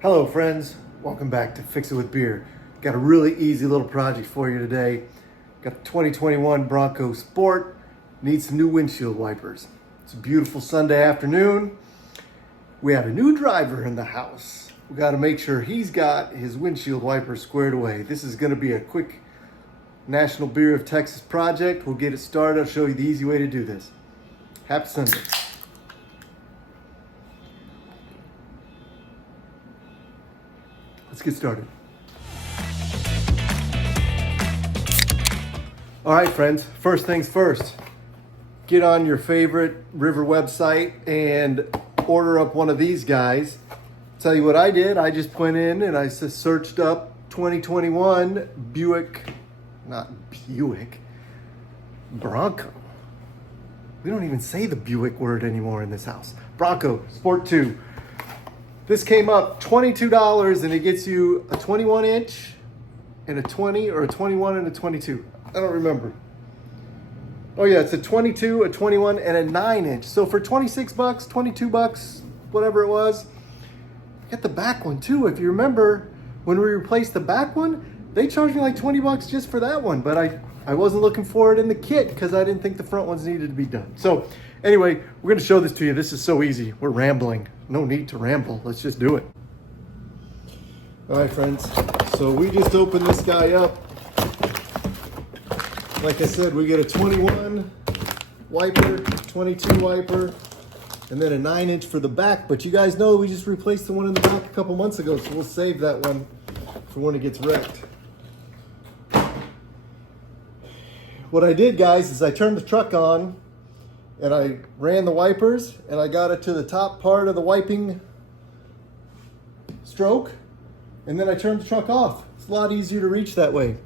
Hello friends, welcome back to Fix It With Beer. Got a really easy little project for you today. Got a 2021 Bronco Sport, needs some new windshield wipers. It's a beautiful Sunday afternoon. We have a new driver in the house. We got to make sure he's got his windshield wipers squared away. This is going to be a quick National Beer of Texas project. We'll get it started. I'll show you the easy way to do this. Happy Sunday. Let's get started. All right, friends, first things first. Get on your favorite river website and order up one of these guys. Tell you what I did. I just went in and I searched up 2021 Bronco. We don't even say the Buick word anymore in this house. Bronco Sport 2. This came up $22 and it gets you a 21 inch and a 20 or a 21 and a 22. I don't remember. Oh yeah, it's a 22, a 21 and a 9 inch. So for 26 bucks, 22 bucks, whatever it was, get the back one too. If you remember when we replaced the back one, they charged me like 20 bucks just for that one, but I wasn't looking for it in the kit because I didn't think the front ones needed to be done. So anyway, we're gonna show this to you. This is so easy. We're rambling. No need to ramble. Let's just do it. All right, friends. So we just opened this guy up. Like I said, we get a 21 wiper, 22 wiper, and then a 9 inch for the back. But you guys know we just replaced the one in the back a couple months ago, so we'll save that one for when it gets wrecked. What I did, guys, is I turned the truck on and I ran the wipers and I got it to the top part of the wiping stroke, and then I turned the truck off. It's a lot easier to reach that way.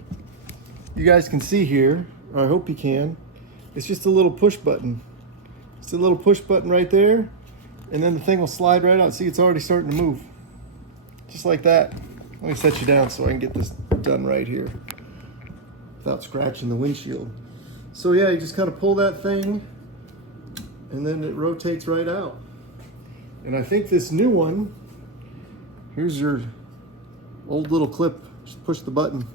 You guys can see here, or I hope you can, it's just a little push button. It's a little push button right there, and then the thing will slide right out. See, it's already starting to move. Just like that. Let me set you down so I can get this done right here without scratching the windshield. So yeah, you just kind of pull that thing and then it rotates right out. And I think this new one, here's your old little clip. Just push the button.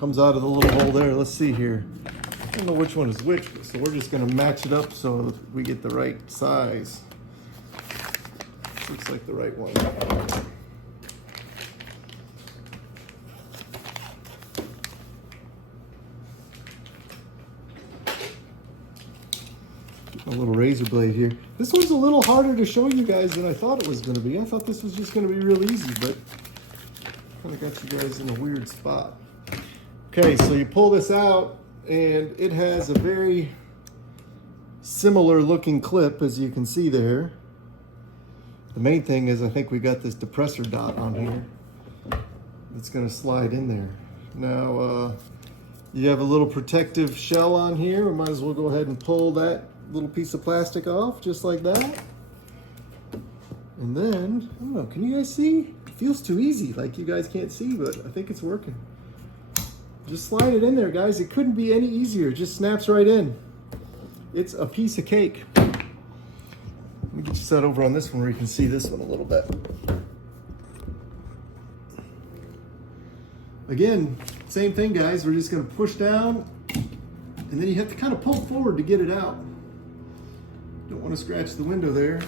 Comes out of the little hole there. Let's see here. I don't know which one is which, so we're just gonna match it up so we get the right size. Looks like the right one. A little razor blade here. This one's a little harder to show you guys than I thought it was going to be. I thought this was just going to be real easy, but kind of got you guys in a weird spot. Okay, so you pull this out and it has a very similar looking clip, as you can see there. The main thing is I think we got this depressor dot on here that's going to slide in there. Now you have a little protective shell on here. We might as well go ahead and pull that little piece of plastic off just like that. And then, I don't know, can you guys see? It feels too easy, like you guys can't see, but I think it's working. Just slide it in there, guys. It couldn't be any easier. It just snaps right in. It's a piece of cake. Let me get you set over on this one where you can see this one a little bit. Again, same thing, guys. We're just gonna push down and then you have to kind of pull forward to get it out. Don't want to scratch the window there.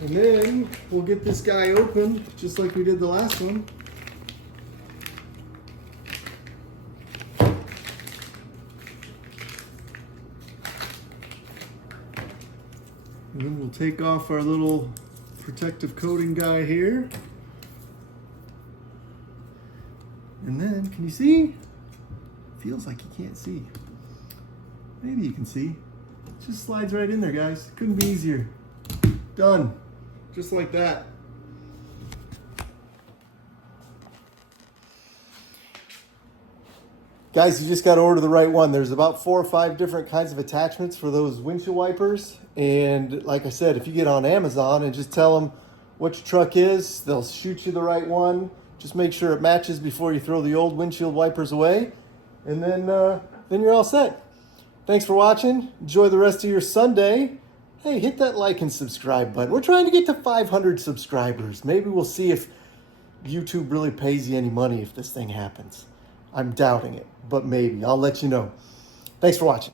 And then we'll get this guy open just like we did the last one. And then we'll take off our little protective coating guy here. And then, can you see? Feels like you can't see. Maybe you can see. It just slides right in there, guys. Couldn't be easier. Done. Just like that. Guys, you just got to order the right one. There's about 4 or 5 different kinds of attachments for those windshield wipers. And like I said, if you get on Amazon and just tell them what your truck is, they'll shoot you the right one. Just make sure it matches before you throw the old windshield wipers away. And then you're all set. Thanks for watching. Enjoy the rest of your Sunday. hey, hit that like and subscribe button. We're trying to get to 500 subscribers. Maybe we'll see if YouTube really pays you any money if this thing happens. I'm doubting it, but maybe. I'll let you know. Thanks for watching.